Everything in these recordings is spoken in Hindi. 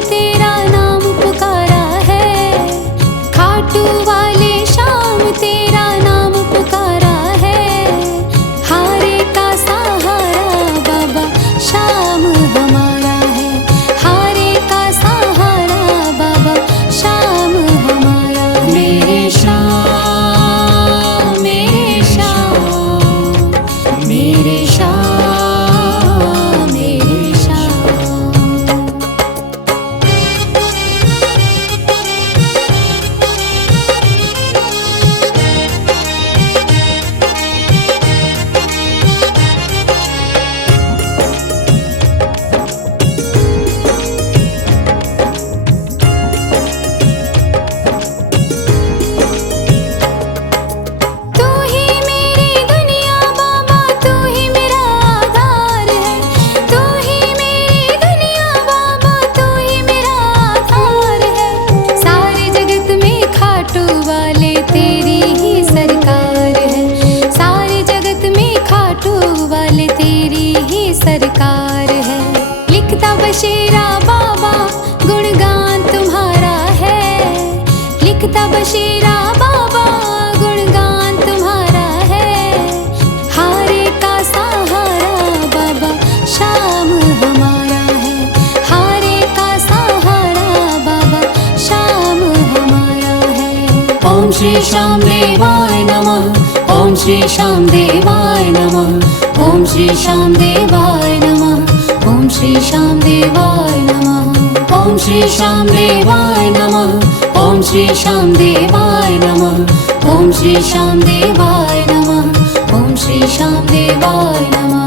तेरा नाम पुकारा है, खाटू वाले श्याम तेरा नाम पुकारा है। हारे का सहारा बाबा श्याम हमारा है, हारे का सहारा बाबा श्याम हमारा है। मेरे श्याम मेरे श्याम मेरे श्याम मेरे श्याम। तू ही मेरी दुनिया बाबा, तू ही मेरा आधार है। तू ही मेरी दुनिया बाबा, तू ही मेरा आधार है। सारे जगत में खाटू वाले तेरी ही सरकार है, सारे जगत में खाटू वाले तेरी ही सरकार है। लिखता बशीरा बाबा गुणगान तुम्हारा है, लिखता बशीरा बाबा गुणगान तुम्हारा है। हारे का सहारा बाबा श्याम हमारा है, हारे का सहारा बाबा श्याम हमारा है। ओम श्री श्याम देवाय नमः, ओम श्री श्याम देवाय नमः, ओम श्री श्याम देवाय नमः, ओम श्री श्याम देवाय नमः, ओम श्री श्याम देवाय नमः, ओम श्री श्याम देवाय नमः, ओम श्री श्याम देवाय नमः, ओम श्री श्याम देवाय नमः।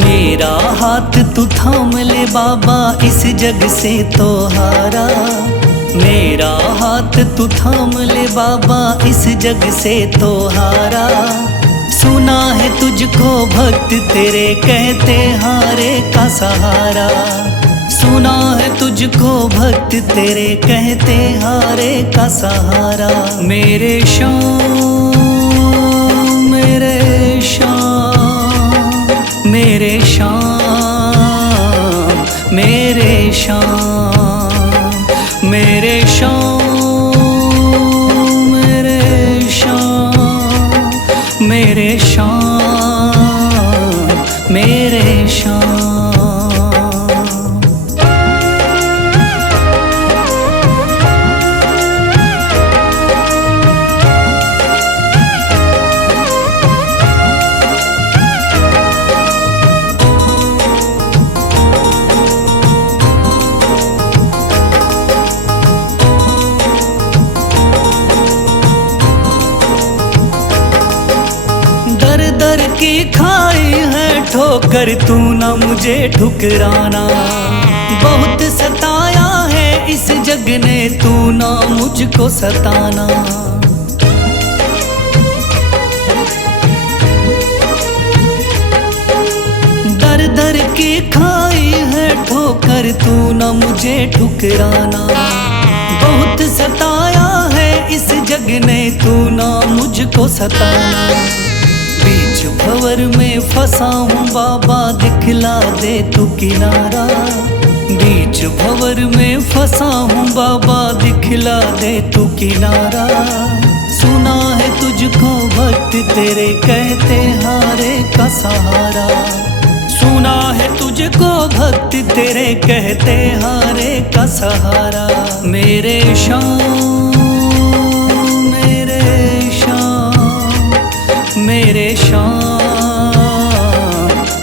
मेरा हाथ तू थाम ले बाबा इस जग से तो हारा, मेरा हाथ तू थाम ले बाबा इस जग से तो हारा। सुना है तुझको भक्त तेरे कहते हारे का सहारा, सुना है तुझको भक्त तेरे कहते हारे का सहारा। मेरे श्याम मेरे श्याम मेरे श्याम मेरे श्याम मेरे श्याम मेरे श्याम मेरे श्याम मेरे श्याम। दर दर की खाई है ठोकर तू ना मुझे ठुकराना, बहुत सताया है इस जग ने तू ना मुझको सताना। दर दर की खाई है ठोकर तू ना मुझे ठुकराना, बहुत सताया है इस जग ने तू ना मुझको सताना। बीच भंवर में फंसा हूँ बाबा दिखला दे तू किनारा, बीच भंवर में फंसा हूँ बाबा दिखला दे तू किनारा। सुना है तुझको भक्त तेरे कहते हारे का सहारा, सुना है तुझको भक्त तेरे कहते हारे का सहारा। मेरे श्याम मेरे श्याम मेरे श्याम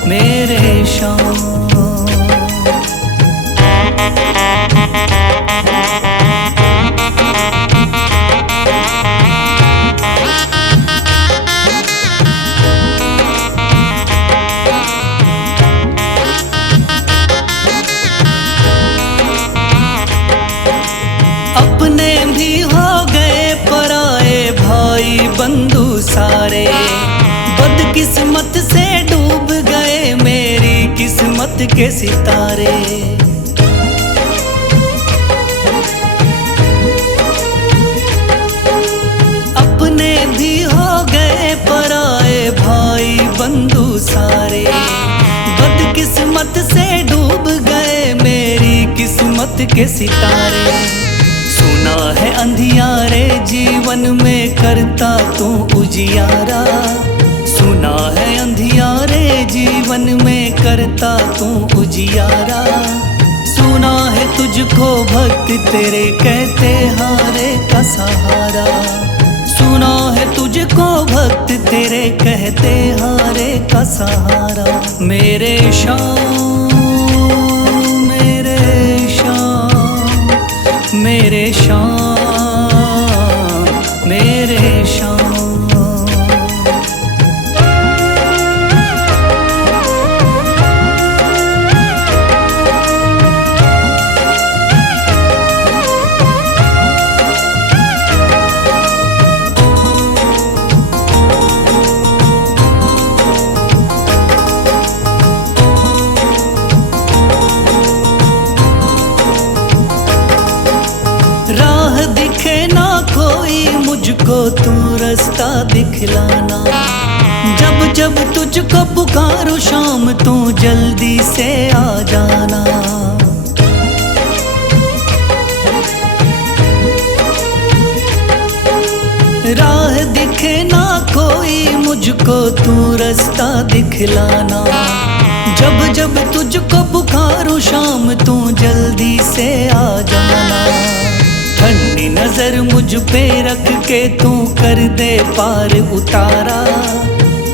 मेरे श्याम। अपने भी के सितारे। अपने भी हो गए पराए भाई बंधु सारे। बदकिस्मत से डूब गए मेरी किस्मत के सितारे। सुना है अंधियारे जीवन में करता तू उजियारा। सुना है अंधियारे जीवन में करता तू उजियारा। सुना है तुझको भक्त तेरे कहते हारे का सहारा। सुना है तुझको भक्त तेरे कहते हारे का सहारा। मेरे शाम मेरे शाम मेरे शाम मेरे शाम। राह दिखे ना कोई मुझको तू रास्ता दिखलाना। जब जब तुझको पुकारूं शाम तू जल्दी से आ जाना। राह दिखे ना कोई मुझको तू रास्ता दिखलाना। जब जब तुझको पुकारूं शाम तू जल्दी से आ जाना। ठंडी नजर मुझ पे रख के तू कर दे पार उतारा।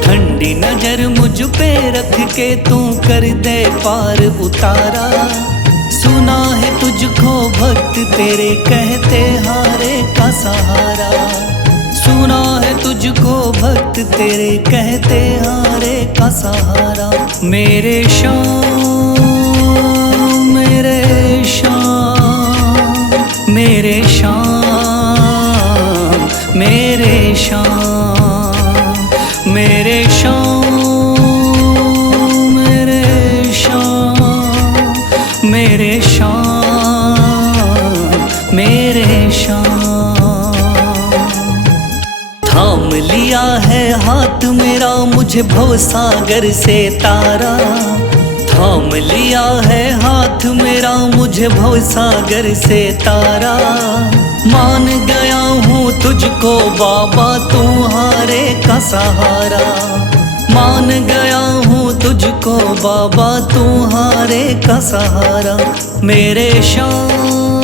ठंडी नजर मुझ पे रख के तू कर दे पार उतारा। सुना है तुझको भक्त तेरे कहते हारे का सहारा। सुना है तुझको भक्त तेरे कहते हारे का सहारा। मेरे शाम मेरे शाम मेरे शाम मेरे शाम मेरे शाम मेरे शाम मेरे शाम मेरे शाम। थाम लिया है हाथ मेरा मुझे भवसागर से तारा। थाम लिया है हाथ मेरा मुझे भवसागर से तारा। मान गया हूँ तुझको बाबा तुम्हारे का सहारा। मान गया हूँ तुझको बाबा तुम्हारे का सहारा। मेरे शाम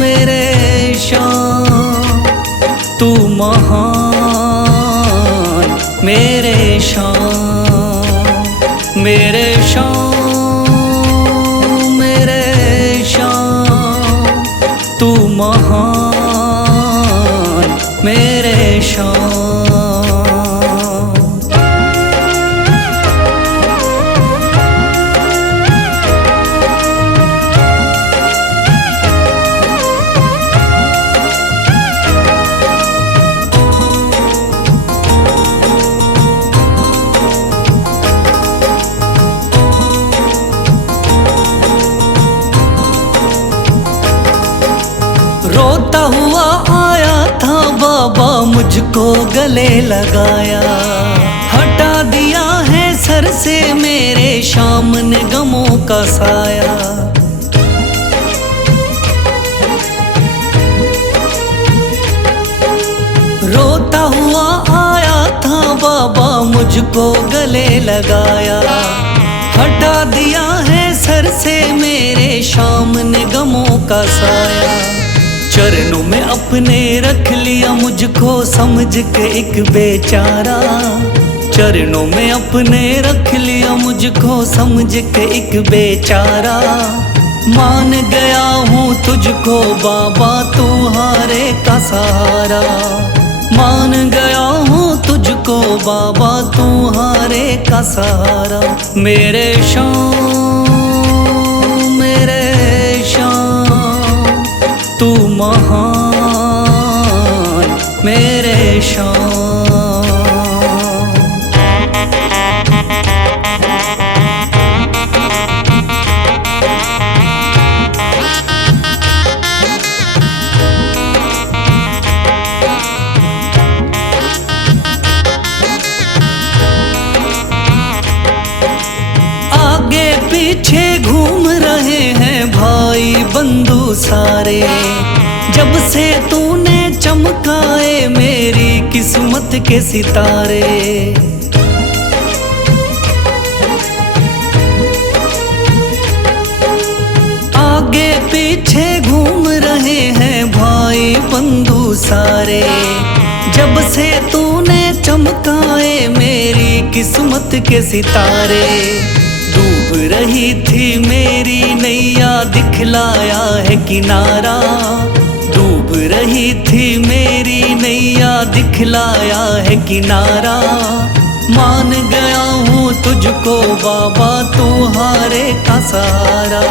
मेरे शाम तू महान। मेरे शाम मेरे शाम मेरे शाम तू महान। मेरे शाम रोता हुआ आया था बाबा मुझको गले लगाया। हटा दिया है सर से मेरे शाम ने गमों का साया। रोता हुआ आया था बाबा मुझको गले लगाया। हटा दिया है सर से मेरे शाम ने गमों का साया। चरणों में अपने रख लिया मुझको समझ के एक बेचारा। चरणों में अपने रख लिया मुझको समझ के एक बेचारा। मान गया हूँ तुझको बाबा तुम्हारे का सहारा। मान गया हूँ तुझको बाबा तुम्हारे का सहारा। मेरे शाम मेरे शाम तू महान। मेरे शाम पीछे घूम रहे हैं भाई बंधु सारे, जब से तूने चमकाए मेरी किस्मत के सितारे। आगे पीछे घूम रहे हैं भाई बंधु सारे, जब से तूने चमकाए मेरी किस्मत के सितारे। डूब रही थी मेरी नैया दिखलाया है किनारा, डूब रही थी मेरी नैया दिखलाया है किनारा। मान गया हूँ तुझको बाबा तुम्हारे का सहारा,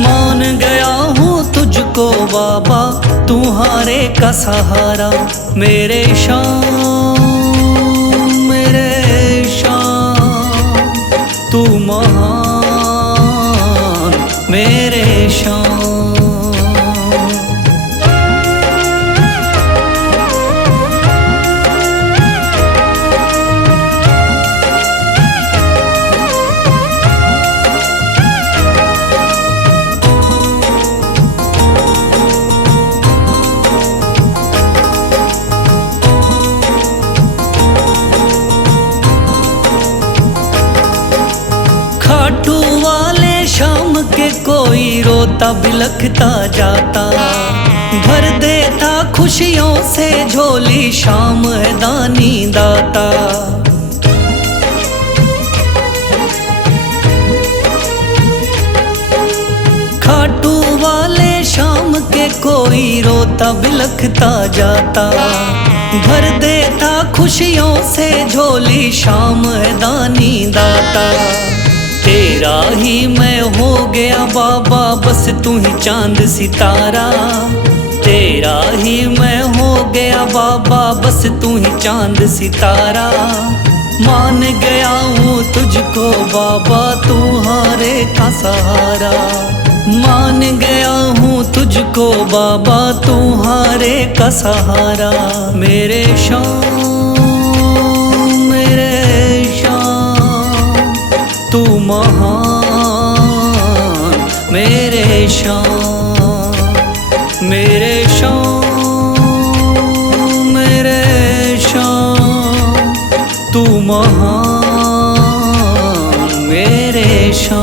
मान गया हूँ तुझको बाबा तुम्हारे का सहारा। मेरे शाम तू महान मेरे शाम। खाटू वाले शाम के कोई रोता बिलखता जाता, भर देता खुशियों से झोली शाम है दानी दाता। खाटू वाले शाम के कोई रोता बिलखता जाता, भर देता खुशियों से झोली शाम है दानी दाता। तेरा ही मैं हो गया बाबा बस तू ही चांद सितारा, तेरा ही मैं हो गया बाबा बस तू ही चांद सितारा। मान गया हूँ तुझको बाबा तुम्हारे का सहारा, मान गया हूँ तुझको बाबा तुम्हारे का सहारा। मेरे शाम तू महान मेरे शाम, मेरे शाम तू महान मेरे शाम।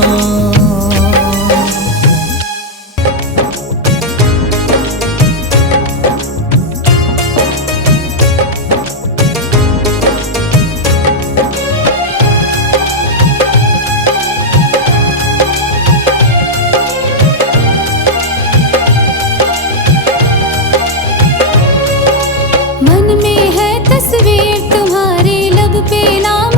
मन में है तस्वीर तुम्हारी, लब पे नाम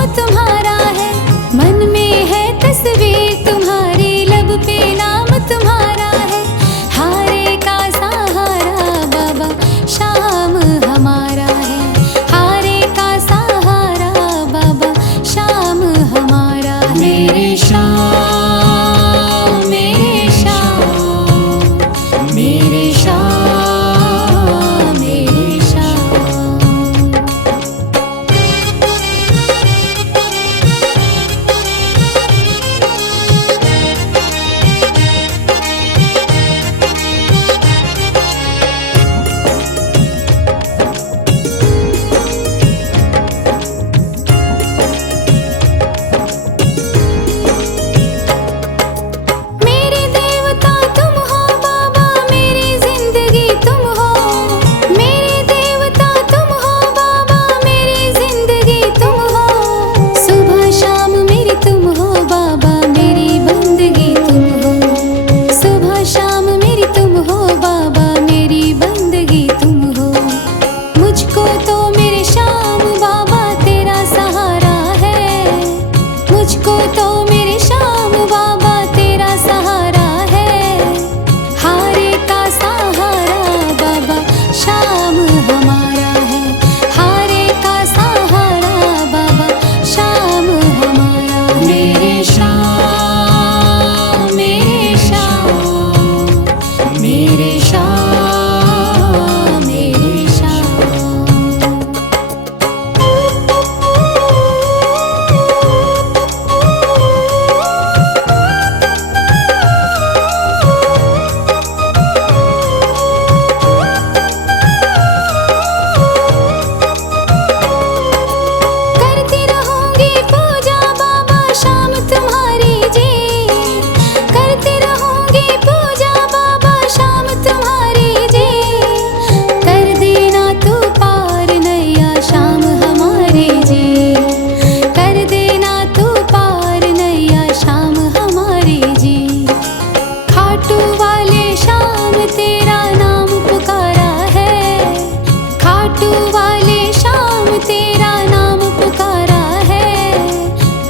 तेरा नाम पुकारा है।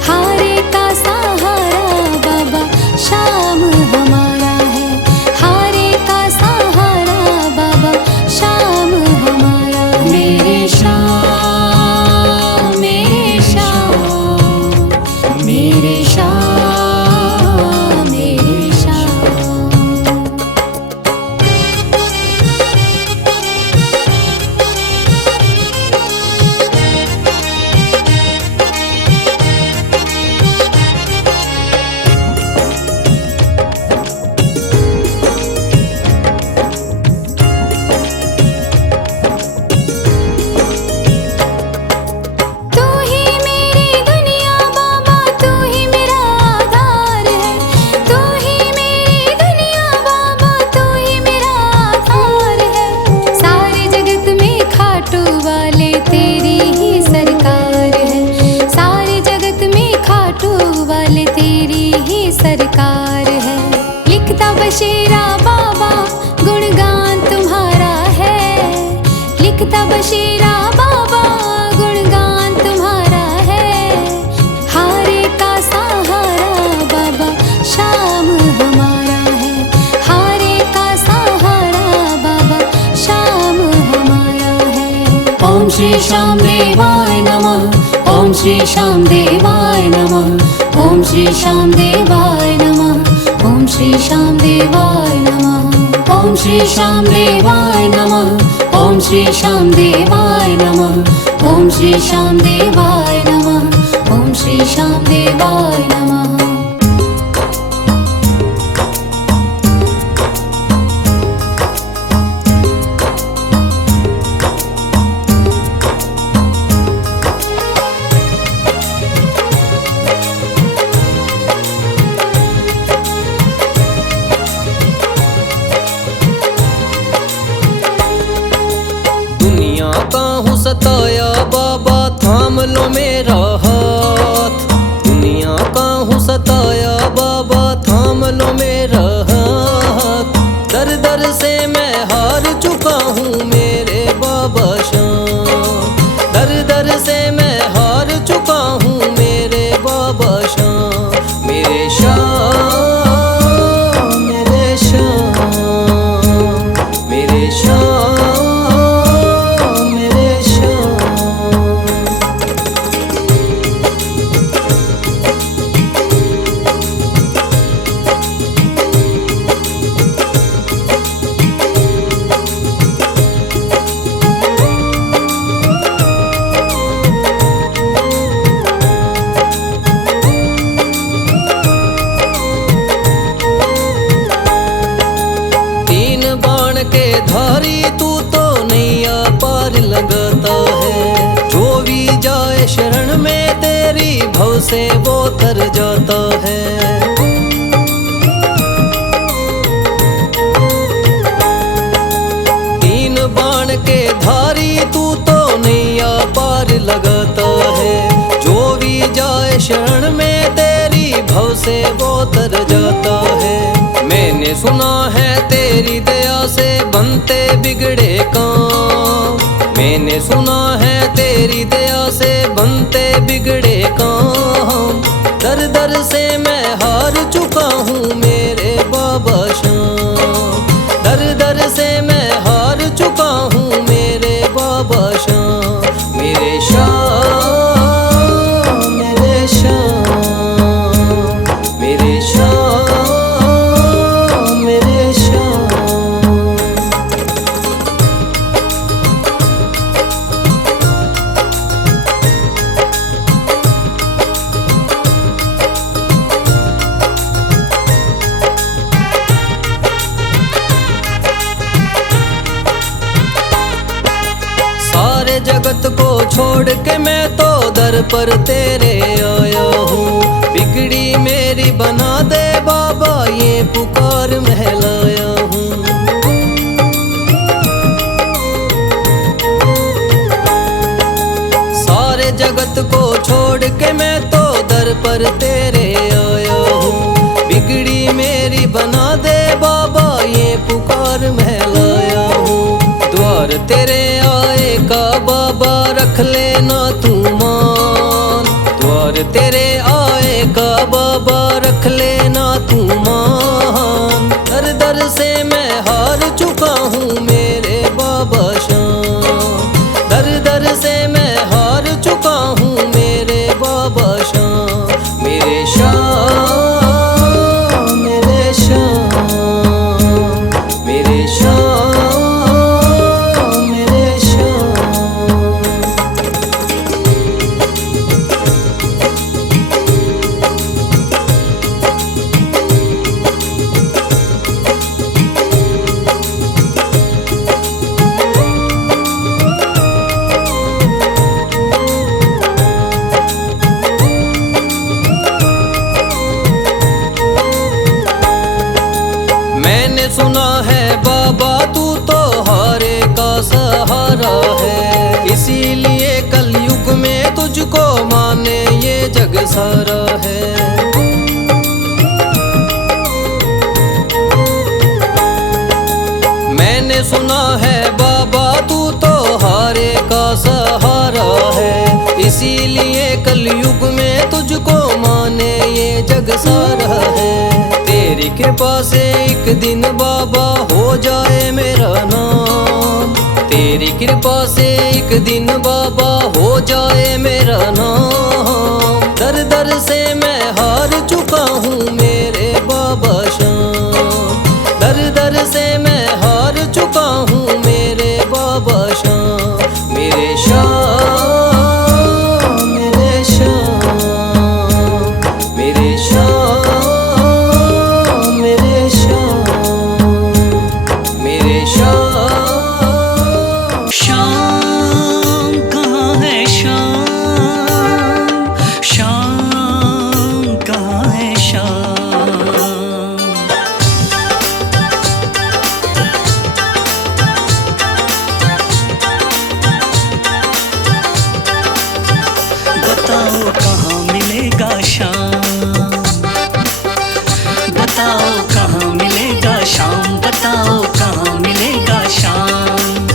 हारे का सहारा बाबा शाम हमारा है। हारे का सहारा बाबा शाम हमारा है। मेरे श्याम मेरे श्याम मेरे श्याम मेरे श्याम। तू ही मेरी दुनिया बाबा तू ही मेरा आधार है। तू ही मेरी दुनिया बाबा तू ही मेरा आधार है। सारे जगत में खाटू वाले तेरी ही सरकार है। सारे जगत में खाटू वाले तेरी ही सरकार है। लिखता बशीरा बाबा गुणगान तुम्हारा है। लिखता बशीरा बाबा गुणगान तुम्हारा है। हारे का सहारा बाबा शाम हमारा है। हारे का सहारा बाबा शाम हमारा है। ओम श्री श्याम देवाय नमः। ओम श्री श्याम देवाय नमः। ओम श्री श्याम देवाय नमः। ओम श्री श्याम देवाय नमः। ओम श्री श्याम देवाय नमः। ओम श्री श्याम देवाय नमः। ओम श्री श्याम देवाय नमः। ओम श्री श्याम देवाय नमः। दुनिया का हूँ सताया बाबा थाम लो मेरा हाथ। दुनिया का हूँ सताया बाबा थाम लो मेरा हाथ। दर दर से मैं हार चुका हूँ मेरे बाबा श्याम। दर दर से मैं हार चुका हूँ मेरे बाबा श्याम। मेरे श्याम मेरे श्याम मेरे श्याम मेरे श्याम। तीन बाण के धारी तू तो नैया पार लगाता है। जो भी जाए शरण में तेरी भव से वो तर जाता है। तीन बाण के धारी तू तो नैया पार लगाता है। जो भी जाए शरण में तेरी भव से वो तर जाता है। मैंने सुना है तेरी दया से बनते बिगड़े काम। मैंने सुना है तेरी दया से बनते बिगड़े काम। दर दर से मैं हार चुका हूँ मेरे बाबा श्याम। दर दर से मैं हार चुका हूँ मेरे बाबा श्याम। मेरे श्याम मेरे श्याम मेरे श्याम मेरे श्याम। सारे जगत को छोड़ के मैं तो दर पर तेरे आया हूँ। बिगड़ी मेरी बना दे बाबा ये पुकार महलाया हूँ। सारे जगत को छोड़ के मैं तो दर पर तेरे आया हूँ। बिगड़ी मेरी बना दे बाबा ये पुकार महलाया हूँ। द्वार तेरे आए का बाबा रख लेना सुना है बाबा तू तो हारे का सहारा है, इसीलिए कलयुग में तुझको माने ये जग सारा है। मैंने सुना है बाबा तू तो हारे का सहारा है, इसीलिए कलयुग में तुझको माने ये जग सारा है। तेरी कृपा से एक दिन बाबा हो जाए मेरा नाम, तेरी कृपा से एक दिन बाबा हो जाए मेरा नाम। दर दर से मैं हार चुका हूँ मेरे बाबा श्याम, दर दर से मैं हार चुका हूँ मेरे बाबा श्याम। मेरे श्याम, मेरे श्याम, मेरे श्याम, मेरे श्याम, मेरे श्याम। श्याम कहाँ है श्याम, श्याम कहाँ है श्याम। बताओ कहाँ मिलेगा श्याम, बताओ कहाँ मिलेगा श्याम, बताओ कहाँ मिलेगा श्याम।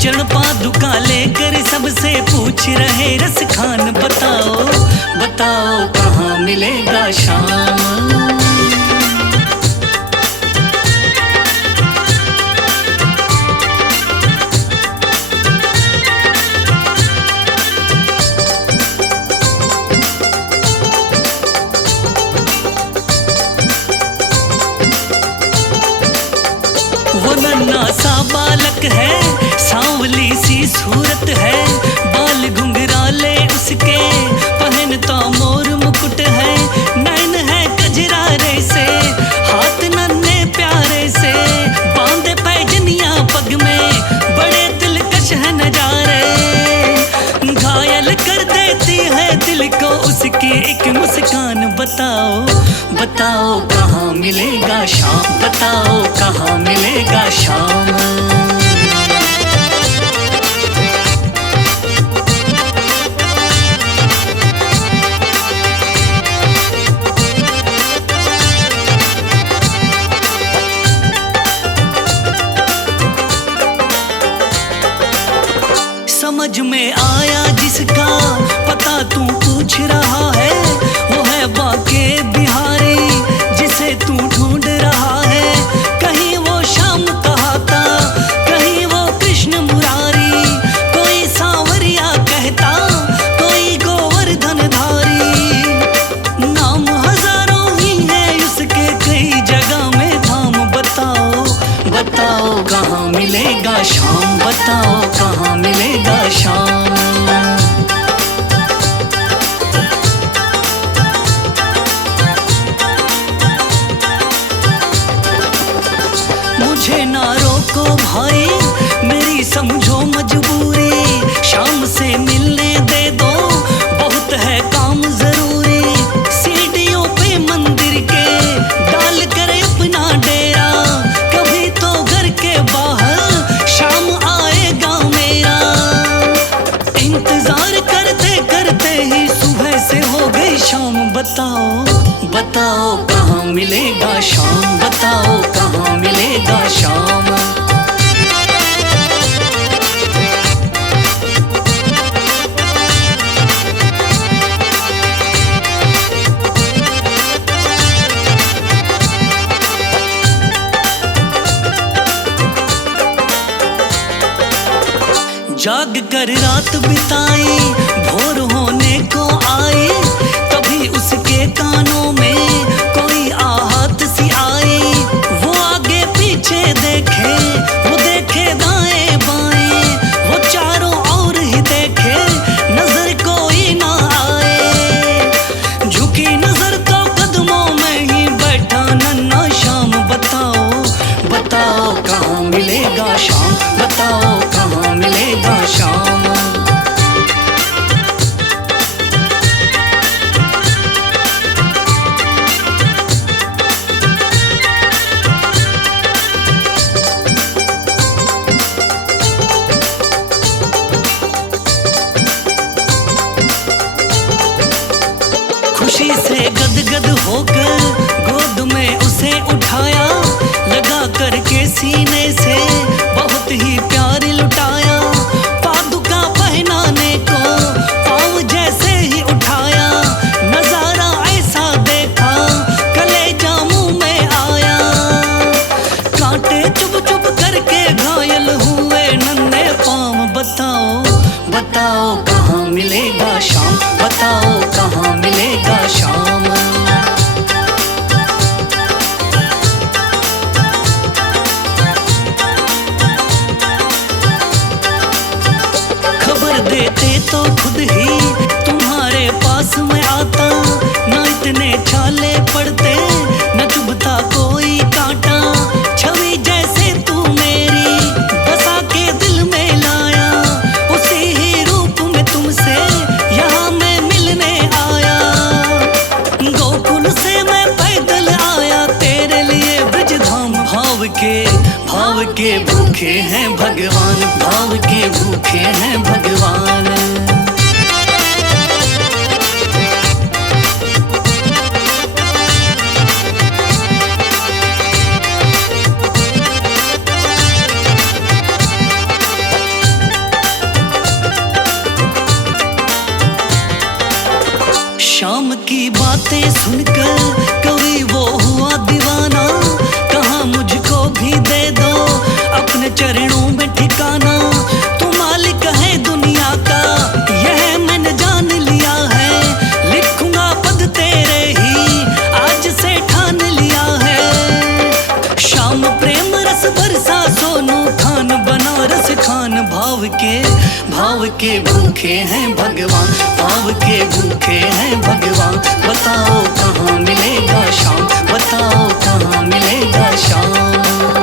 चरण पादुका लेकर सबसे पूछ रहे रस खान, बताओ बताओ कहाँ मिलेगा श्याम। वो नन्हा सा बालक है, सांवली सी सूरत है, बाल घुंघराले उसके, पहनता मोर मुकुट है, नैन है कजरारे से, हाथ नन्हे प्यारे से, बांधे पैजनिया पग में, बड़े दिलकश है नजारे, घायल कर देती है दिल को उसकी एक मुस्कान। बताओ बताओ कहाँ मिलेगा श्याम, बताओ कहाँ मिलेगा श्याम। समझ में आया जिसका पता तू पूछ रहा है, वो है बाके बिहारी जिसे तू ढूंढ रहा है। कहीं वो श्याम कहाता, कहीं वो कृष्ण मुरारी, कोई सांवरिया कहता, कोई गोवर्धन धारी। नाम हजारों ही है उसके, कई जगह में धाम। बताओ बताओ कहाँ मिलेगा श्याम, बताओ कहाँ मिलेगा श्याम। मुझे ना रोको भाई, मेरी समझो मजबूरी, शाम से मिलने दे दो, बहुत है काम जरूरी। सीढ़ियों पे मंदिर के डाल कर अपना डेरा, कभी तो घर के बाहर शाम आएगा मेरा। इंतजार करते करते ही सुबह से हो गई शाम। बताओ बताओ कहाँ मिलेगा शाम, बताओ कहाँ मिलेगा शाम। जाग कर रात बिताई, भोर होने को आई, तभी उसके कानों में कोई आहट सी आई। वो आगे पीछे देखे होकर गोद में उसे उठाया, लगा करके सीने से बहुत ही प्यार लुटाया। पादुका पहनाने को पाँव जैसे ही उठाया, नजारा ऐसा देखा कलेजा मुंह में आया। कांटे चुभ चुभ करके घायल हुए नन्हे पाँव। बताओ बताओ कहाँ मिलेगा शाम, बताओ कहाँ मिलेगा शाम। खबर देते तो खुद ही तुम्हारे पास में आता, ना इतने छाले पड़ते न चुभता कोई कांटा। छवि जैसे तू मेरी बसा के दिल में लाया, उसी ही रूप में तुमसे यहाँ मैं मिलने आया। गोकुल से मैं पैदल आया तेरे लिए ब्रजधाम। भाव के भूखे हैं भगवान, भाव के भूखे हैं भगवान। शाम की बातें सुनकर कभी वो हुआ दीवाना, कहा मुझको भी दे दो अपने चरणों में ठिकाना। तू मालिक है दुनिया का यह मैंने जान लिया है, लिखूंगा पद तेरे ही आज से ठान लिया है। शाम प्रेम रस बरसा सोनू खान बनारस खान। भाव के भूखे हैं भगवान, भाव के भूखे हैं भगवान। बताओ कहाँ मिलेगा शाम, बताओ कहाँ मिलेगा शाम।